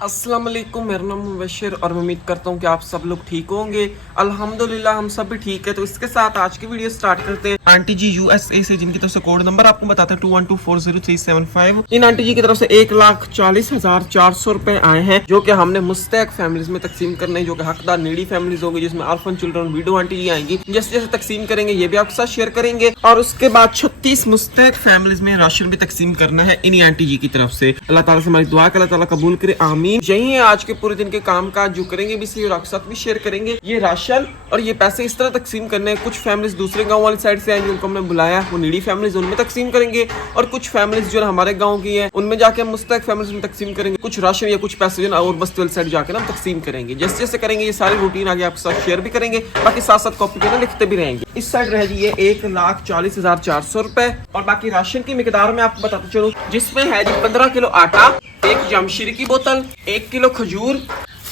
अस्सलाम वालेकुम, मेरा नाम मुबशिर और मैं उम्मीद करता हूँ कि आप सब लोग ठीक होंगे। अल्हम्दुलिल्लाह हम सब भी ठीक है। तो इसके साथ आज की वीडियो स्टार्ट करते हैं। आंटी जी यूएसए से, जिनकी तरफ से कोड नंबर आपको बताते हैं 21240375। इन आंटी जी की तरफ से 1,40,400 रुपए आए हैं, जो कि हमने मुस्तैक फैमिलीज में तकसीम करने, जो कि हकदार नीडी फैमिलीज होंगी, जिसमें ऑर्फन चिल्ड्रन विडो आंटी जी आएंगी। जैसे जैसे तकसीम करेंगे ये भी आपके साथ शेयर करेंगे। और उसके बाद 36 मुस्तैक फैमिलीज में राशन भी तकसीम करना है इन्हीं आंटी जी की तरफ से। अल्लाह ताला से हमारी दुआ का अल्लाह ताला कबूल करे, आमीन। यही है आज के पूरे दिन के काम काज जो करेंगे भी इसलिए आपके साथ भी शेयर करेंगे। ये राशन और ये पैसे इस तरह तकसीम करने हैं। कुछ फैमिलीज दूसरे गांव वाली साइड से आएंगे, उनको हमने बुलाया, वो नीडी फैमिलीज उनमें तकसीम करेंगे। और कुछ फैमिलीज जो है हमारे गाँव की है, उनमें जाके हम मुस्तैक फैमिलीज में तकसीम करेंगे। कुछ राशन या कुछ पैसे जो है और बस्ती वाली साइड जाकर हम तकसीम करेंगे। जैसे जैसे करेंगे ये सारी रूटीन आगे आपके साथ शेयर भी करेंगे, बाकी साथ साथ कॉपी पे लिखते भी रहेंगे। इस साइड रह जी 1,40,400 रुपए। और बाकी राशन की मिकदार में आपको बताते चलो, जिसमें है जी 15 किलो आटा, 1 जमशीरी की बोतल, 1 किलो खजूर,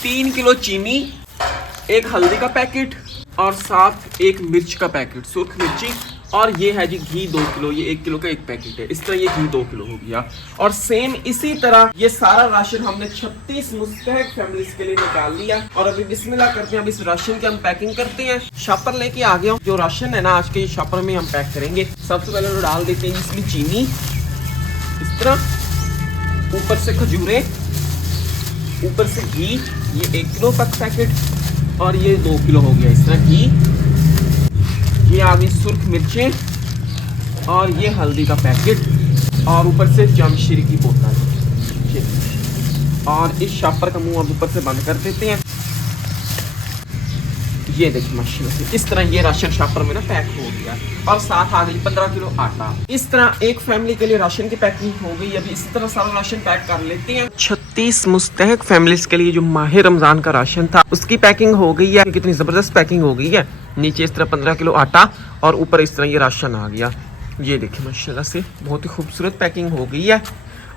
3 किलो चीनी, 1 हल्दी का पैकेट और साथ 1 मिर्च का पैकेट, सुर्ख मिर्ची। और ये है जी घी 2 किलो, ये 1 किलो का एक पैकेट है। इस तरह ये घी 2 किलो हो गया। और सेम इसी तरह ये सारा राशन हमने 36 मुस्तहक फैमिलीज के लिए निकाल लिया। और अभी बिस्मिल्लाह करते हैं, अब इस राशन की हम पैकिंग करते हैं। शॉपर लेके आ गया हूँ। जो राशन है ना आज के शॉपर में हम पैक करेंगे। सबसे पहले तो डाल देते हैं इसमें चीनी, इस तरह, ऊपर से खजूरें, ऊपर से घी, ये 1 किलो का पैकेट और ये 2 किलो हो गया। इस तरह घी, ये आ गई सुर्ख मिर्चें और ये हल्दी का पैकेट और ऊपर से जमशीरी की बोतल। और इस शॉपर का मुंह अब ऊपर से बंद कर देते हैं। ये देखिए माशाल्लाह से इस तरह ये राशन शॉपर में ना पैक हो गया। और साथ आ गई 15 किलो आटा। इस तरह एक फैमिली के लिए राशन की पैकिंग हो गई। अभी इसी तरह सारा राशन पैक कर लेते हैं। 36 मुस्तहक फैमिलीज के लिए जो माह रमजान का राशन था उसकी पैकिंग हो गई है। कितनी जबरदस्त पैकिंग हो गई है। नीचे इस तरह 15 किलो आटा और ऊपर इस तरह ये राशन आ गया। ये देखिए माशाल्लाह से बहुत ही खूबसूरत पैकिंग हो गई है।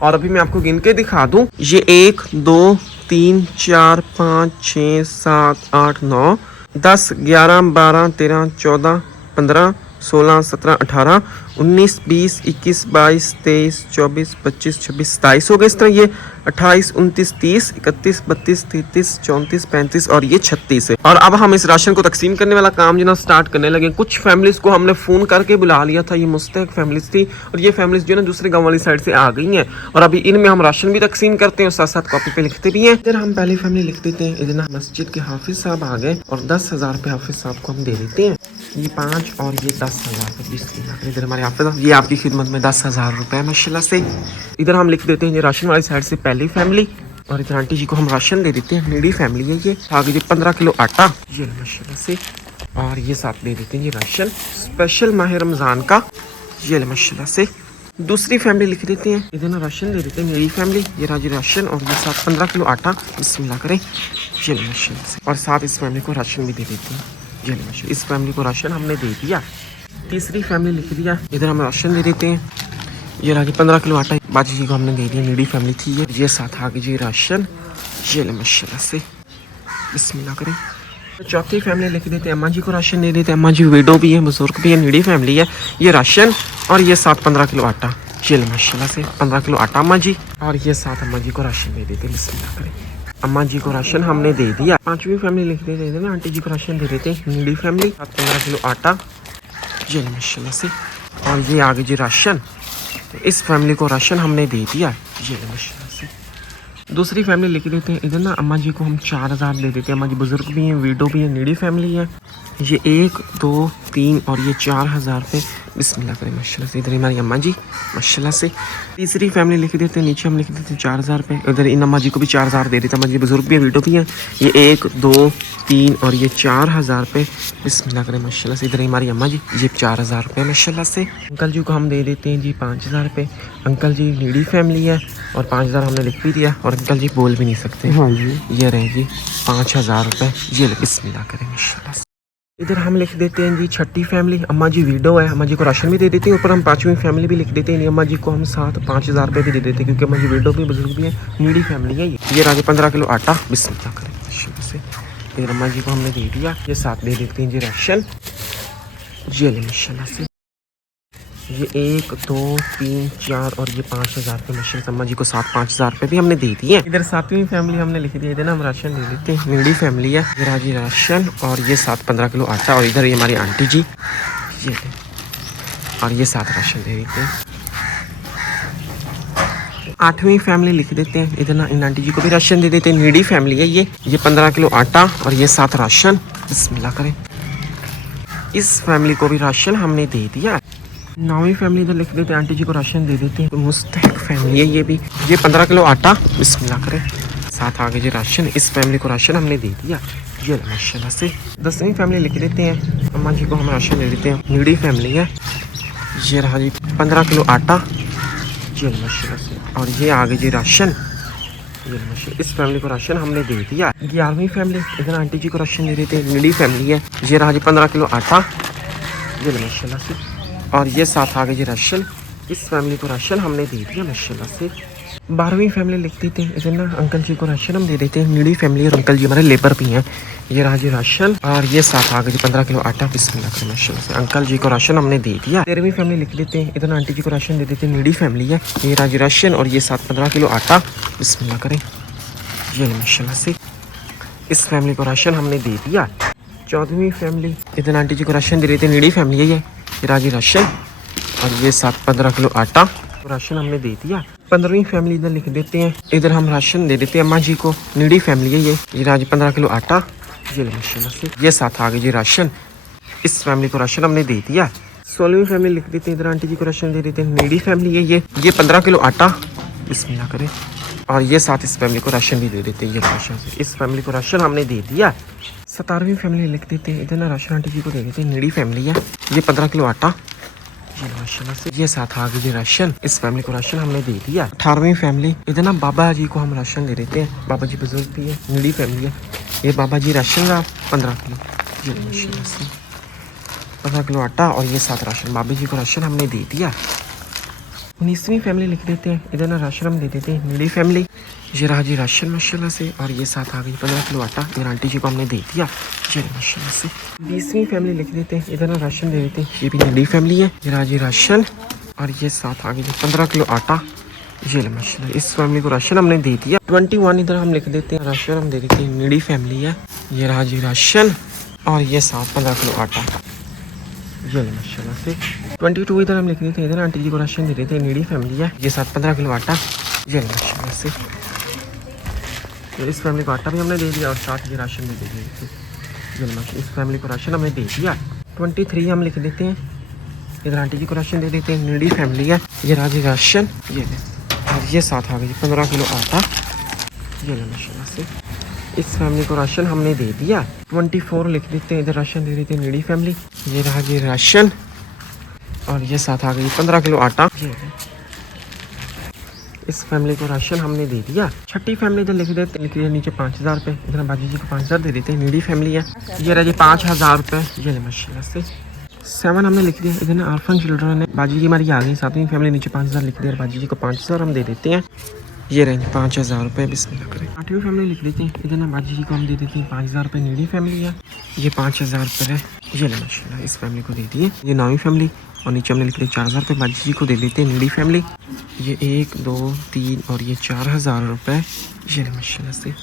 और अभी मैं आपको गिन के दिखा दूं, ये 1 2 3 4 5 6 7 8 9 10 11 12 13 14 15 16 17 18 19 20 21 22 23 24 25 26 27 हो गए। इस तरह ये 28 29 30 31 32 33 34 35 और ये 36 है। और अब हम इस राशन को तकसीम करने वाला काम जो ना स्टार्ट करने लगे। कुछ फैमिलीज को हमने फ़ोन करके बुला लिया था, ये मुस्तहक फैमिलीज थी। और ये फैमिलीज जो ना दूसरे गाँव वाली साइड से आ गई हैं। और अभी इनमें हम राशन भी तकसीम करते हैं और साथ साथ कॉपी पे लिखते भी हैं। इधर हम पहली फैमिली लिख देते हैं। इधर मस्जिद के हाफिज साहब आ गए और 10,000 रुपये हाफिज साहब को हम दे देते हैं। ये 5 और ये 10,000 रुपये। इधर हमारे हाफिज, ये आपकी खिदमत में 10,000 रुपये माशाल्लाह से। इधर हम लिख देते हैं ये राशन वाली साइड से पहली फैमिली। और इधर आंटी जी को हम राशन दे देते हैं। नीडी फैमिली है ये। आगे जी 15 किलो आटा, ये माशाल्लाह से। और ये साथ दे देते हैं ये राशन स्पेशल माह रमज़ान का, ये माशाल्लाह से। दूसरी फैमिली लिख देते हैं। इधर ना राशन दे देते हैं नीडी फैमिली। ये राजी राशन और ये साथ 15 किलो आटा, बिस्मिल्लाह करें, ये माशाल्लाह से। और साथ इस फैमिली को राशन भी दे देते हैं। ये माशाल्लाह इस फैमिली को राशन हमने दे दिया। तीसरी फैमिली लिख दिया। इधर हम राशन दे देते हैं। ये रहा 15 किलो आटा, बाजी जी को हमने दे दिया। नीडी फैमिली थी ये साथ आ गई जी राशन, ये माशाल्लाह से, बिस्मिल्लाह करें। चौथी फैमिली लिख देते हैं। अम्मा जी को राशन दे देते हैं। अम्मा जी विडो भी है, बुजुर्ग भी है, नीडी फैमिली है। ये राशन और ये साथ 15 किलो आटा, ये माशाल्लाह से 15 किलो आटा अम्मा जी। और ये साथ अम्मा जी को राशन दे देते हैं, बिस्मिल्लाह करें। अम्मा जी को राशन हमने दे दिया। पांचवी फैमिली लिख देते हैं ना, आंटी जी को राशन दे देते हैं। नीडी फैमिली साथ 15 किलो आटा, ये माशाल्लाह से। और ये आ गई जी राशन, इस फैमिली को राशन हमने दे दिया, ये माशाल्लाह से। दूसरी फैमिली लिख देते हैं। इधर ना अम्मा जी को हम 4,000 दे देते हैं। अम्मा जी बुजुर्ग भी हैं, वीडो भी है, नीडी फैमिली है। ये 1 2 3 और ये 4,000 रुपये, बिस्मिल्लाह करें माशाल्लाह से। इधर हमारी अम्मा जी माशाल्लाह से। तीसरी फैमिली लिख देते हैं। नीचे हम लिख देते हैं 4,000 रुपये। इधर इन अम्मा जी को भी 4,000 दे देते हैं। अम्मा जी बुजुर्ग भी है, वीडो भी है। ये 1 2 3 और ये 4,000 रुपये, बिस्मिल्लाह करें माशाल्लाह से। इधर हमारी अम्मा जी, ये 4,000 रुपये माशाल्लाह से। अंकल जी को हम दे देते हैं जी 5,000 रुपये। अंकल जी नीडी फैमिली है और 5,000 हमने लिख भी दिया। और अंकल जी बोल भी नहीं सकते। हाँ जी, ये रहे जी 5,000 रुपये, ये बिस्मिल्लाह करें माशाल्लाह से। इधर हम लिख देते हैं जी छठी फैमिली। अम्मा जी विडो है, अम्मा जी को राशन भी दे देते हैं। ऊपर हम पांचवी फैमिली भी लिख देते हैं। अम्मा जी को हम साथ 5,000 रुपये भी दे देते हैं, क्योंकि अम्मा जी विडो भी, बुजुर्ग भी है, नीडी फैमिली है। ये राजे 15 किलो आटा, बिस्मिल्लाह करें माशाल्लाह से। फिर अम्मा जी को हमने दे दिया। ये साथ दे देते हैं जी राशन, ये माशाल्लाह से। ये 1 2 3 4 और ये 5,000 रुपये मशीन अम्मा जी को साथ 5,000 रुपये भी हमने दे दिए। इधर 7वीं फैमिली हमने लिख दी, इधर हम राशन दे देते हैं। नीडी फैमिली है, ये राजी राशन और ये 15 किलो आटा और इधर ये हमारी आंटी जी ये और ये 7 राशन दे देते हैं। 8वीं फैमिली लिख देते हैं, इधर ना इन आंटी जी को भी राशन दे देते हैं। नीडी फैमिली है ये 15 किलो आटा और ये 7 राशन। बिस्मिल्लाह करें। इस फैमिली को भी राशन हमने दे दिया। 9वीं फैमिली इधर लिख देते हैं, आंटी जी को राशन दे देते हैं। मुस्तहक फैमिली है ये 15 किलो आटा। बिस्मिल्लाह करें। साथ आगे जी राशन, इस फैमिली को राशन हमने दे दिया ये माशाल्लाह से। 10वीं फैमिली लिख देते हैं, अम्मा जी को हम राशन दे देते हैं। नीडी फैमिली है, ये रहा जी 15 किलो आटा ये माशाल्लाह से और ये आगे जी राशन ये माशाल्लाह। इस फैमिली को राशन हमने दे दिया। 11वीं फैमिली इधर आंटी जी को राशन दे देते हैं। नीडी फैमिली है, ये रहा जी 15 किलो आटा ये माशाल्लाह से और ये साथ आगे जी राशन। इस फैमिली को राशन हमने दे दिया माशाल्लाह से। 12वीं फैमिली लिख देते हैं, इधर ना अंकल जी को राशन हम दे देते हैं। नीडी फैमिली और अंकल जी हमारे लेबर भी हैं। ये रहा जी राशन और ये साथ आगे जी 15 किलो आटा। बिस्मिल्लाह करें माशाल्लाह से। अंकल जी को राशन हमने दे दिया। 13वीं फैमिली लिख देते हैं, इधर आंटी जी को राशन दे देते हैं। नीडी फैमिली है, ये रहा जी राशन और ये साथ 15 किलो आटा। बिस्मिल्लाह करें ये माशाल्लाह से। इस फैमिली को राशन हमने दे दिया। 14वीं फैमिली इधर आंटी जी को राशन दे देते हैं। नीडी फैमिली है ये रहा जी राशन और ये साथ 15 किलो आटा राशन हमने दे दिया। 15वीं फैमिली इधर लिख देते हैं, इधर हम राशन दे देते हैं अम्मा जी को। नीडी फैमिली है ये रहा जी 15 किलो आटा ये माशाल्लाह से। ये साथ आगे जी राशन, इस फैमिली को राशन हमने दे दिया। 16वीं फैमिली लिख देते हैं, इधर आंटी जी को राशन दे देते हैं। नीडी फैमिली है ये 15 किलो आटा। बिस्मिल्लाह करें और ये साथ इस फैमिली को राशन भी दे देते हैं ये राशन से। इस फैमिली को राशन हमने दे दिया। 17वीं फैमिली लिख देते हैं, इधर ना राशन आंटी जी को दे देते हैं। नीडी फैमिली है, ये 15 किलो आटा ये माशाल्लाह से। ये साथ आगे जी राशन, इस फैमिली को राशन हमने दे दिया। 18वीं फैमिली इधर ना बाबा जी को हम राशन दे देते हैं। बाबा जी बुजुर्ग भी है, नीडी फैमिली है, ये बाबा जी राशन का 15 किलो ये माशाल्लाह से। 15 किलो आटा और ये 7 राशन, बाबा जी को राशन हमने दे दिया। 19वीं फैमिली लिख देते हैं, इधर ना राशन हम दे देते हैं। नीडी फैमिली ये रहा जी राशन माशाल्लाह से और ये साथ आ गई 15 किलो आटा, इधर आंटी जी को हमने दे दिया ये माशाल्लाह से। 20वीं फैमिली लिख देते हैं, इधर ना राशन दे देते हैं। ये भी नीडी फैमिली है, ये रहा जी राशन और ये साथ आ गई 15 किलो आटा ये माशाल्लाह। इस फैमिली को राशन हमने दे दिया। 21 इधर हम लिख देते हैं, राशन हम दे देते हैं। नीडी फैमिली है, ये रहा जी राशन और ये साथ 15 किलो आटा ये माशाल्लाह से। 22 इधर हम लिख देते हैं, इधर आंटी जी को राशन दे देते हैं। नीडी फैमिली है, ये साथ 15 किलो आटा ये माशाल्लाह से। तो इस फैमिली को आटा भी हमने दे दिया और साथ ये राशन भी दे दिया ये माशाल्लाह। इस फैमिली को राशन हमने दे दिया। 23 हम लिख देते हैं, इधर आंटी जी को राशन दे देते हैं। नीडी फैमिली है, ये रहा जी राशन ये और ये साथ आ गई 15 किलो आटा ये माशाल्लाह से। इस फैमिली को राशन हमने दे दिया। 24 लिख देते हैं, इधर राशन दे देते हैं। नीडी फैमिली, ये रहा जी राशन और ये साथ आ गई 15 किलो आटा ये। इस फैमिली को राशन हमने दे दिया। 6ठी फैमिली इधर लिख देते हैं, लिख दिया नीचे 5,000 रुपये, इधर बाजी जी को 5,000 दे देते हैं। नीडी फैमिली है, ये रहा जी 5,000 रुपये ये माशाल्लाह से। 7 हमने लिख दिया, इधर ना ऑर्फन चिल्ड्रन है, बाजी जी हमारी आ गई। 7वीं फैमिली नीचे 5,000 लिख दिया, बाजी जी को 5,000 हम दे देते हैं। ये रहेंगे 5,000 रुपये। बिस्मिल्लाह करें। 8वीं फैमिली लिख देते हैं, इधर ना बाजी जी को हम दे देते हैं 5,000 रुपये। नीडी फैमिली है, ये 5,000 रुपये है ये माशाल्लाह। इस फैमिली को दे दिए। ये 9वीं फैमिली और नीचे हमने लिख दिया 4,000 रुपये, बाजी जी को दे देते हैं। नीडी फैमिली, ये 1 2 3 और ये 4,000 रुपये ये माशाल्लाह से।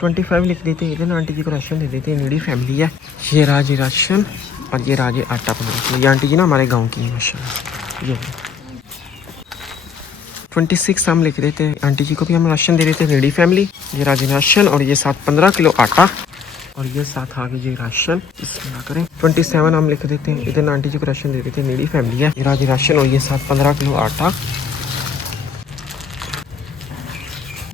25 लिख देते हैं, इधर ना आंटी जी को राशन दे देते हैं। नीडी फैमिली है, ये रहा जी राशन और ये रहा जी आटा 15 किलो। ये आंटी जी ना हमारे गाँव की है माशाल्लाह ये। 26 हम लिख देते हैं, आंटी जी को भी हम राशन दे देते हैं। नीडी फैमिली, ये रहा जी राशन और ये साथ 15 किलो आटा और ये साथ आगे जी राशन इसमें करें। 27 हम लिख देते हैं, इधर आंटी जी को राशन दे देते हैं। नीडी फैमिली है, ये रहा जी राशन और ये साथ 15 किलो आटा।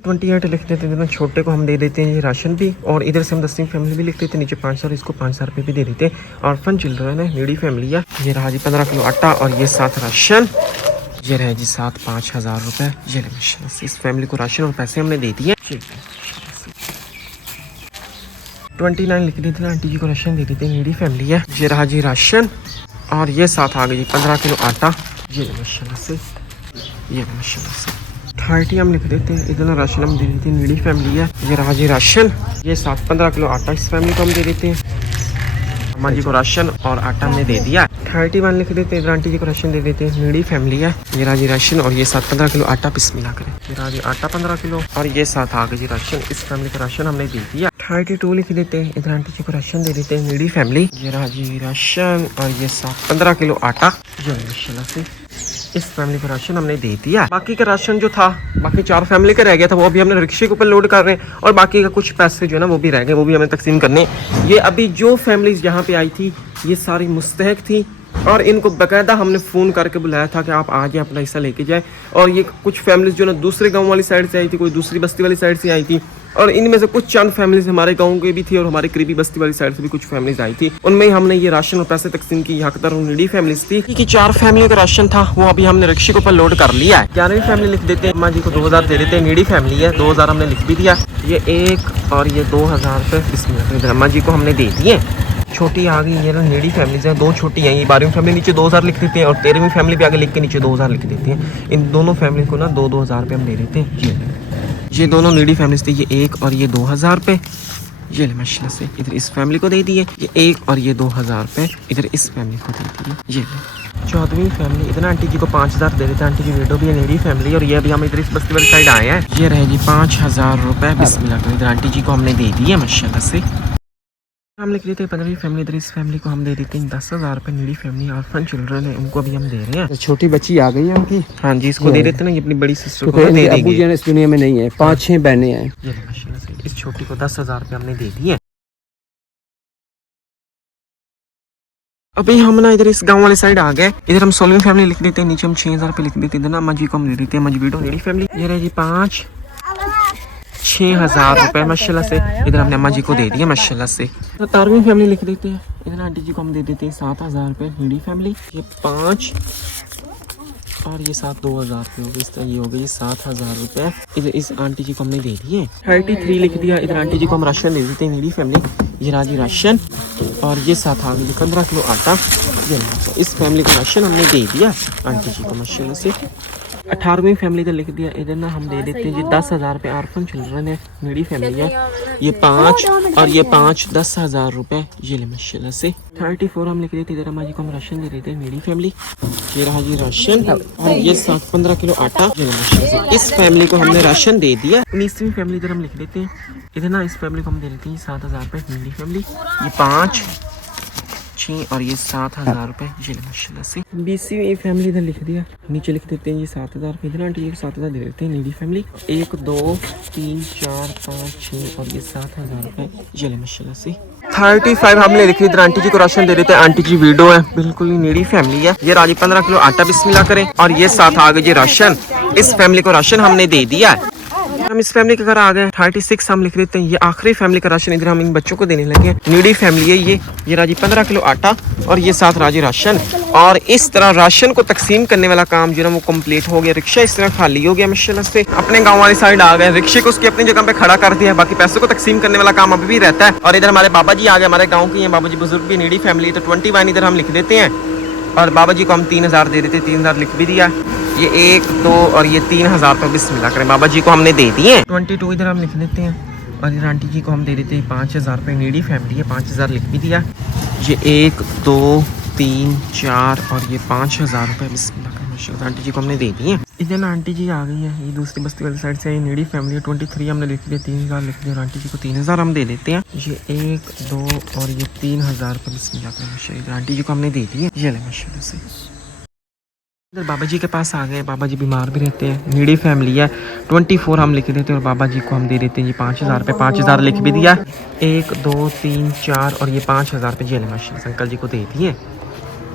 28 लिख देते हैं, इधर छोटे को हम दे देते हैं ये राशन भी और इधर से हम 10वीं फैमिली भी लिख देते हैं। नीचे 5,000 इसको 5,000 रुपये भी दे देते हैं। ऑर्फन चिल्ड्रन है, नीडी फैमिली है, ये रहा जी 15 किलो आटा और ये साथ राशन ये रहे जी साथ 5,000 रुपये ये माशाल्लाह से। इस फैमिली को राशन और पैसे हमने दे दिए। 29 लिख देते हैं, आंटी जी को राशन दे देते हैं। नीडी फैमिली है, ये रहा जी राशन और ये साथ आ गई 15 किलो आटा ये माशाल्लाह से ये माशाल्लाह से। 30 हम लिख देते हैं, इधर राशन हम दे देते हैं। नीडी फैमिली है, ये रहा जी राशन, ये साथ 15 किलो आटा इस फैमिली को हम दे देते हैं। अम्मा जी को राशन और आटा हमने दे दिया। 31 लिख देते, इधर आंटी जी को राशन दे देते। नीडी फैमिली है। ये रहा जी राशन और ये साथ 15 किलो आटा बिस्मिल्लाह करें। ये रहा जी आटा 15 किलो और ये साथ आ गए जी राशन। इस फैमिली का राशन हमने दे दिया। 32 लिख देते हैं, इधर आंटी जी को राशन दे देते हैं। नीडी फैमिली, ये रहा जी राशन और ये साथ 15 किलो आटा जो माशाल्लाह से इस फैमिली का राशन हमने दे दिया। बाकी का राशन जो था बाकी 4 फैमिली का रह गया था, वो अभी हमने रिक्शे के ऊपर लोड कर रहे हैं और बाकी का कुछ पैसे जो है ना वो भी रह गए, वो भी हमें तकसीम करने। ये अभी जो फैमिलीज यहाँ पे आई थी ये सारी मुस्तहक थी और इनको बाकायदा हमने फ़ोन करके बुलाया था कि आप आ जाए, अपना हिस्सा लेके जाए। और ये कुछ फैमिलीज जो ना दूसरे गाँव वाली साइड से आई थी, कोई दूसरी बस्ती वाली साइड से आई थी और इनमें से कुछ चंद फैमिलीज हमारे गांव के भी थी और हमारे करीबी बस्ती वाली साइड से भी कुछ फैमिलीज आई थी। उनमें हमने ये राशन और पैसे तकसीम की। हकदार नीडी फैमिलीज थी कि 4 फैमिली का राशन था, वो अभी हमने रिक्शे के ऊपर लोड कर लिया है। 11वीं फैमिली लिख देते हैं, अम्मा जी को 2000 दे देते हैं। नीडी फैमिली है, 2000 हमने लिख भी दिया। ये 1 और ये 2000 रुपये बिस्मिल्लाह अम्मा जी को हमने दे दिए। छोटी आ गई ये ना नीडी फैमिलीज है, 2 छोटी हैं। ये 12वीं फैमिली नीचे 2000 लिख देते हैं और 13वीं फैमिली भी आगे लिख के नीचे 2000 लिख देते हैं। इन दोनों फैमिली को ना 2-2 हज़ार रुपये हम दे देते हैं। ये दोनों नीडी फैमिलीज थे, ये 1 और ये 2000 रुपये। ये ले माशाल्लाह से इधर इस फैमिली को दे दिए। ये 1 और ये 2000 रुपये इधर इस फैमिली को दे दिए। ये ले 14वीं फैमिली, इधर आंटी जी को 5000 दे देते हैं। आंटी जी विडो भी है, नीडी फैमिली और ये अभी हम इधर इस बस्ती वाली साइड आए हैं। ये रहे जी 5000 रुपये बिस्मिल्लाह। इधर आंटी जी को हमने दे दिए माशाल्लाह से। हम लिख देते हैं 15वीं फैमिली, इधर इस फैमिली को हम दे देते हैं 10,000 रुपये। नीडी फैमिली ऑर्फन चिल्ड्रन है, उनको अभी हम दे रहे हैं। छोटी बच्ची आ गई है उनकी, हाँ जी इसको दे देते ना, ये अपनी बड़ी सिस्टर को तो दे अबू देंगे। जान इस दुनिया में नहीं है, 5-6 बहनें हैं। ये माशाल्लाह से इस छोटी को 10,000 रुपये हमने दे दिए। अभी हम ना इधर इस गांव वाले साइड आ गए। इधर हम 16वीं फैमिली लिख देते हैं, नीचे हम 6000 रुपये लिख देते हैं। इधर ना अम्मा जी को हम दे देते हैं। अम्मा जी वीडियो नीडी फैमिली, ये रहे जी 6,000 रुपये माशाल्लाह से। इधर हमने अम्मा जी को दे दिया माशाल्लाह से। 17वीं फैमिली लिख देते हैं, इधर आंटी जी को हम दे देते हैं 7,000 रुपये नीडी फैमिली। ये 5 और ये 7 2000 रुपये हो गए। इस तरह ये हो गई 7,000 रुपये। इधर इस आंटी जी को हमने दे दिए। 33 लिख दिया, इधर आंटी जी को हम राशन दे देते हैं नीडी फैमिली। ये राजी राशन और ये साथ आ गई 15 किलो आटा। ये इस फैमिली को राशन हमने दे दिया आंटी जी को माशाल्लाह से। 18वीं फैमिली का लिख दिया, इधर ना हम दे देते हैं जी 10,000 रुपये। ऑर्फन चिल्ड्रन है, नीडी फैमिली है। ये 5 और ये 5 10,000 रुपये। ये ले माशाल्लाह से। 34 हम लिख देते, इधर अम्मा जी को हम राशन दे देते हैं नीडी फैमिली। ये रहा जी राशन और ये 15 किलो आटा। ये माशाल्लाह से इस फैमिली को हमने राशन दे दिया। 19वीं फैमिली इधर हम लिख देते हैं, इधर ना इस फैमिली को हम दे देते हैं 7,000 रुपये नीडी फैमिली। ये 5 6 और ये 7,000 रुपये। ये माशाल्लाह से। 20वीं फैमिली इधर लिख दिया, नीचे लिख देते हैं ये 7,000 रुपये। इधर आंटी जी को 7,000 दे देते हैं नीडी फैमिली। 1 2 3 4 5 6 और ये 7,000 रुपये। ये माशाल्लाह से। 35 हमने लिखी, इधर आंटी जी को राशन दे देते हैं। आंटी जी वीडियो है, बिल्कुल ही नीडी फैमिली है। ये राजी 15 किलो आटा बिस्मिल्लाह करें और ये साथ आ गए जी राशन। इस फैमिली को राशन हमने दे दिया है। हम इस फैमिली के घर आ गए। 36 हम लिख देते हैं, ये आखिरी फैमिली का राशन इधर हम इन बच्चों को देने लगे हैं। नीडी फैमिली है ये राजी 15 किलो आटा और ये साथ राजी राशन। और इस तरह राशन को तकसीम करने वाला काम जो है वो कंप्लीट हो गया। रिक्शा इस तरह खाली हो गया माशाल्लाह से। अपने गांव वाली साइड आ गए, रिक्शे को उसकी अपनी जगह पे खड़ा कर दिया। बाकी पैसों को तकसीम करने वाला काम अभी भी रहता है। और इधर हमारे बाबा जी आ गए, हमारे गाँव के हैं बाबा जी, बुजुर्ग भी नीडी फैमिली। तो 21 इधर हम लिख देते हैं और बाबा जी को हम 3,000 दे देते हैं। 3,000 लिख भी दिया। ये 1 2 और ये 3,000 रुपये बिस्मिल्लाह करें बाबा जी को हमने दे दिए। 22 इधर हम लिख देते हैं और इधर आंटी जी को हम दे देते हैं 5,000 रुपये। नीडी फैमिली है, 5,000 लिख भी दिया। ये 1 2 3 4 और ये 5,000 रुपये बिस्मिल्लाह करें माशाल्लाह आंटी जी को हमने दे दिए। इधर ना आंटी जी आ गई है, ये दूसरी बस्ती वाली साइड से नीडी फैमिली है। 23 हमने लिख दिया, 3,000 लिख दिया और आंटी जी को 3,000 हम दे देते हैं। ये 1 2 और ये 3,000 रुपये बिस्मिल्लाह करें माशाल्लाह इधर आंटी जी को हमने दे दिए। ये ले माशाल्लाह से। इधर बाबा जी के पास आ गए, बाबा जी बीमार भी रहते हैं, नीडी फैमिली है। 24 हम लिख देते हैं और बाबा जी को हम दे देते हैं ये 5,000 रुपये। 5,000 लिख भी दिया। 1 2 3 4 और ये 5,000 रुपये जेल माशाल्लाह अंकल जी को दे दिए।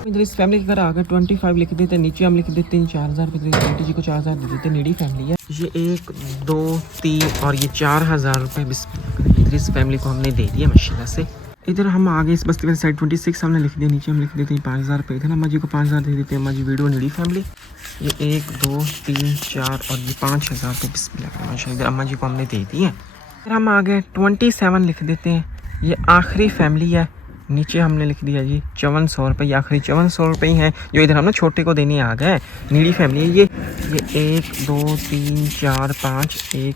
इधर इस फैमिली के घर आ गए। 25 लिख देते हैं, नीचे हम लिख देते हैं 4,000 रुपये। आंटी जी को 4,000 दे देते हैं, नीडी फैमिली है। ये 1 2 3 और ये 4,000 रुपये बिस्मिल्लाह। इधर इस फैमिली को हमने दे दिया माशाल्लाह से। इधर हम आगे इस बस्ती वाली साइड 26 हमने लिख दिया, नीचे हम लिख देते हैं 5,000 रुपये। इधर अम्मा जी को 5,000 दे देते हैं। अम्मा जी वीडियो नीडी फैमिली। ये 1 2 3 4 और ये 5,000 रुपये बिस्मिल्लाह माशाल्लाह इधर अम्मा जी को हमने दे दिए। फिर हम आगे 27 लिख देते हैं, ये आखिरी फैमिली है। नीचे हमने लिख दिया जी 5400 रुपये। ये आखिरी 5400 रुपये ही हैं जो इधर हम ना छोटे को देने आ गए। नीडी फैमिली है ये 1 2 3 4 5 1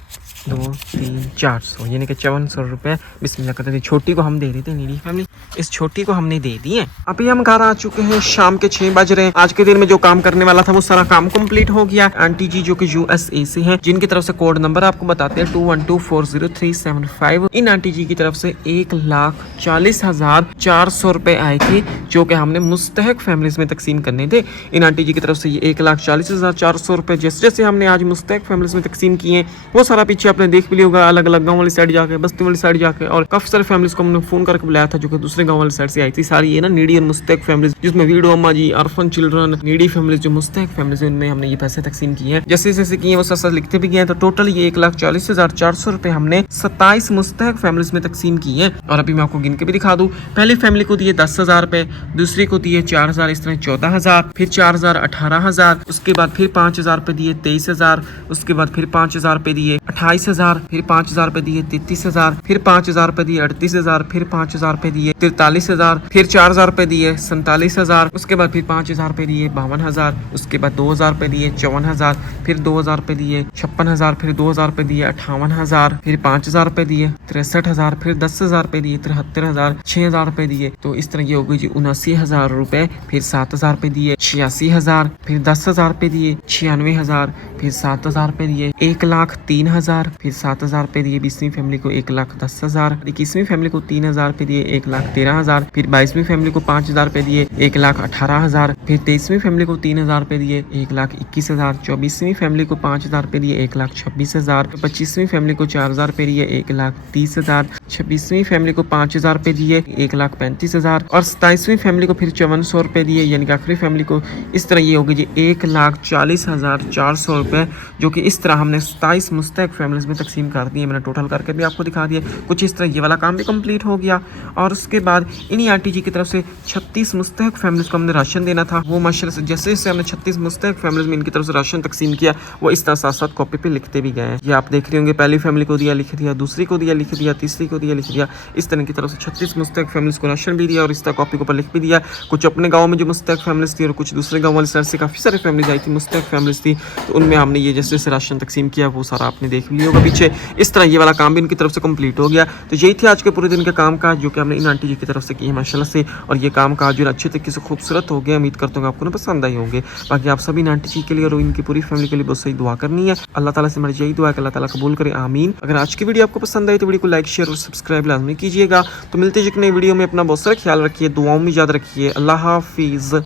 2 3 400 यानी कि 5400 रुपये बिस्मिल्लाह करते थे। छोटी को हम दे रहे थे नीडी फैमिली, इस छोटी को हमने दे दी है। अभी हम घर आ चुके हैं, शाम के 6 बज रहे हैं। आज के दिन में जो काम करने वाला था वो सारा काम कंप्लीट हो गया। आंटी जी जो कि USA से हैं, जिनकी तरफ से कोड नंबर आपको बताते हैं 21240375। इन आंटी जी की तरफ से 1,40,400 रुपए आए थे, जो कि हमने मुस्तहक फैमिलीज में तकसीम करने थे। इन आंटी जी की तरफ से ये 1,40,400 रुपए जैसे जैसे हमने आज मुस्तहक फैमिलीज में तकसीम किए वो सारा पीछे आपने देख भी लिया होगा, अलग अलग गाँव वाली साइड जाके, बस्ती वाली साइड जाके, और काफी सारे फैमिलीज को हमने फोन करके बुलाया था जो कि दूसरे गाँव वाली साइड से आई थी। सारी ये ना नीडी और मुस्तहक फैमिलीज, जिसमें वीडो अम्मा जी, ऑर्फन चिल्ड्रन, नीडी फैमिलीज जो मुस्तहक फैमिलीज है, उनमें हमने ये पैसे तकसीम किए हैं। जैसे जैसे किए वो सब लिखते भी गए। तो टोटल ये 1,40,400 रुपए हमने 27 मुस्तहक फैमिलीज में तकसीम किए हैं। और अभी मैं आपको गिन के भी दिखा दूं। पहली फैमिली को दिए 10,000 रुपए, दूसरी को दिए 4,000, इस तरह 14,000, फिर 4,000 18,000, उसके बाद फिर 5,000 रुपए दिए 23,000, उसके बाद फिर 5,000 रुपए दिए 28,000, फिर 5,000 रुपए दिए 33,000, फिर 5,000 रुपए दिए 38,000, फिर 5,000 रुपए दिए 43,000, फिर 4,000 रुपए दिए 47,000, उसके बाद फिर 5,000 रुपए दिए 52,000, उसके बाद 2,000 रुपए दिए 54,000, फिर 2,000 रुपए दिए 56,000, फिर 2,000 रुपए दिए 58,000, फिर 5,000 रुपए दिए 63,000, फिर 10,000 रुपए दिए 73,000, 6,000 रुपए दिए। तो इस तरह ये हो गई जी 79,000 रुपए, फिर 7,000 रुपए दिए 86,000, फिर 10,000 रुपए दिए 96,000, फिर 7,000 रुपए दिए 1,03,000, फिर 7,000 रुपए दिए 20वीं फैमिली को 1,10,000, 21वीं फैमिली को 3,000 रुपए दिए 1,13,000, फिर 22वीं फैमिली को 5,000 रुपए दिए 1,18,000, फिर 23वीं फैमिली को 3,000 रुपए दिए 1,21,000, 24वीं फैमिली को 5,000 रुपए दिए 1,26,000, 25वीं फैमिली को 4,000 रुपए दिए 1,30,000, 26वीं फैमिली को 5,000 रुपए दिए 1,35,000, और 27वीं फैमिली को फिर 5400 रुपए दिए, यानी कि आखिरी फैमिली को। इस तरह ये होगी जी 1,40,400 रुपए, जो कि इस तरह हमने 27 मुस्तहक फैमिलीज में तकसीम कर दिए। मैंने टोटल करके भी आपको दिखा दिया। कुछ इस तरह ये वाला काम भी कंप्लीट हो गया। और उसके बाद इन्हीं आंटी जी की तरफ से 36 मुस्तहक फैमिलीज को हमने राशन देना था। वो माशाल्लाह से जैसे जैसे हमने 36 मुस्तहक फैमिलीज में इनकी तरफ से राशन तकसीम किया, वो इस तरह साथ साथ कॉपी पे लिखते भी गए। ये आप देख रहे होंगे, पहली फैमिली को दिया लिख दिया, दूसरी को दिया लिख दिया, तीसरी को दिया लिख दिया। इस तरह की तरफ से 36 मुस्तहक फैमिलीज को राशन भी दिया और इस तरह कॉपी के ऊपर लिख भी दिया। कुछ अपने गाँव में जो मुस्तहक फैमिलीज थी और कुछ दूसरे गाँव वाली साइड से काफ़ी सारी फैमिलीज आई थी, मुस्तहक फैमिलीज थी, तो उनमें हमने ये जैसे जैसे राशन तकसीम किया वो सारा आपने देख लिया होगा पीछे। इस तरह ये वाला काम भी इनकी तरफ से कंप्लीट हो गया। तो यही थी आज के पूरे दिन का काम काज जो कि हमने इन आंटी जी की तरफ से की है माशाल्लाह से। और ये काम काज जो अच्छे तरीके से खूबसूरत हो गया। उम्मीद करता हूँ आपको ना पसंद आई होंगे। बाकी आप सभी इन आंटी जी के लिए और इनकी पूरी फैमिली के लिए बहुत सही दुआ करनी है। अल्लाह ताला से हमारी यही दुआ है कि अल्लाह ताला कबूल करे, आमीन। अगर आज की वीडियो आपको पसंद आई तो वीडियो को लाइक शेयर और सब्सक्राइब लाजमी कीजिएगा। तो मिलते हैं एक नई वीडियो में। अपना बहुत सारा ख्याल रखिए, दुआओं में याद रखिए। अल्लाह हाफिज़।